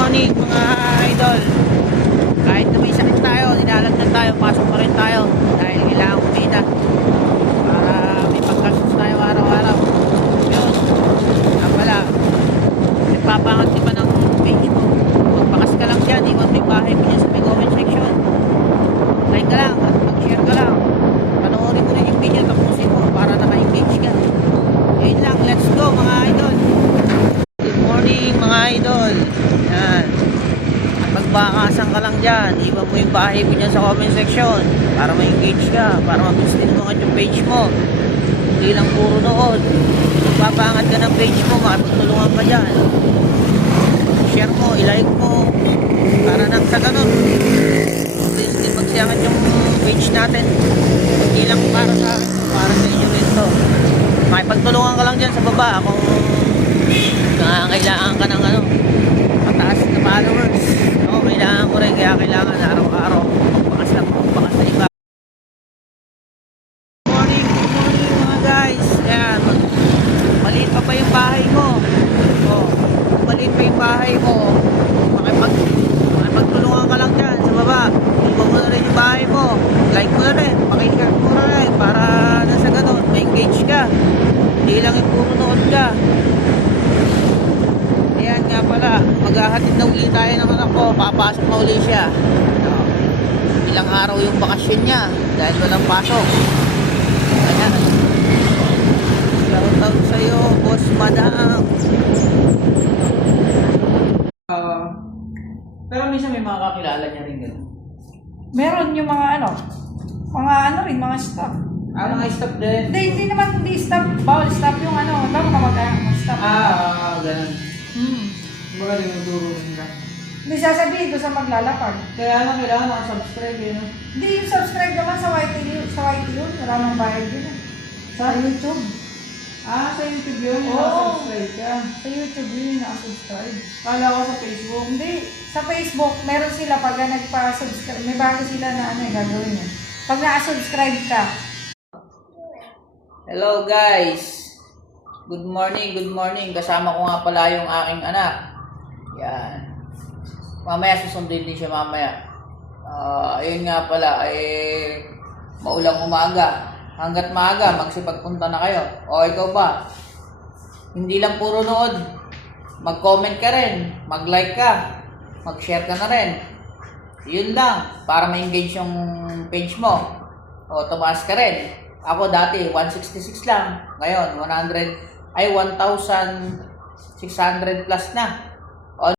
morning mga idol. Kahit na may sakit tayo, nilalagdag tayo, pasok pa rin tayo dahil kailangan kumita para may pagkasus tayo araw-araw. Yun, pala nagpapangat di ba ng page mo, magpakas ka lang dyan, iwan mo yung bahay mo dyan sa may comment section, like ka lang at mag-share ka lang, panoorin mo rin yung video, tapusin mo para naka-engage ka. Yun lang, let's go mga idol. Good morning mga idol. Yan, magbakasan ka lang dyan, iwan mo yung bahay mo dyan sa comment section para ma-engage ka, para mabistin mo yung page mo. Hindi lang puro nood, magpapangat ka ng page mo, makapagtulungan ka dyan, share mo, i-like mo para nang sa ganun hindi magsiyangan yung page natin. Hindi lang para sa akin, para sa inyo rin to. Makipagtulungan ka lang dyan sa baba kung kailangan ka ng mataas na followers. Kailangan ko rin, kaya kailangan araw-araw magpakas na iba. Good morning mga guys. Ayan, maliit pa yung bahay mo. Maliit pa yung bahay mo, makipagtulungan ka lang dyan sa baba. Iba mo na rin yung bahay mo, like mo na rin, pakishare mo na rin para nasa ganun, may engage ka, hindi lang yung puro nood ka. Ayan nga pala, maghahatid na uli tayo ng anak ko, papasok na uli siya. Ilang araw yung bakasyon niya dahil walang pasok. Ayan, shout out sa'yo boss madam. Pero minsan may mga kakilala niya rin gano'n. Meron yung mga mga staff. Mga staff din? Hindi naman, hindi staff, bawal staff yung tama kamag-anak staff. Ganun. Baga rin yung duro nila. Hindi sasabihin doon sa maglalakad. Kaya lang kailangan nakasubscribe yun. Hindi yung subscribe naman sa YT yun, wala nang bayad yun. Sa YouTube. Sa YouTube yun, Oo. nakasubscribe ka. Sa YouTube yun yung nakasubscribe. Kala ko sa Facebook. Hindi, sa Facebook, meron sila pag nagpa-subscribe, may bago sila na gagawin yun. Pag na-subscribe ka. Hello guys! Good morning. Kasama ko nga pala yung aking anak. Yan. Mamaya susundin din siya mamaya. Ayun nga pala, maulang umaga. Hanggat maaga, magsipagpunta na kayo. O ikaw ba? Hindi lang puro nood. Mag-comment ka rin, mag-like ka, mag-share ka na rin. Yun lang, para ma-engage yung page mo. O tumaas ka rin. Ako dati 166 lang, ngayon 1,600 plus na.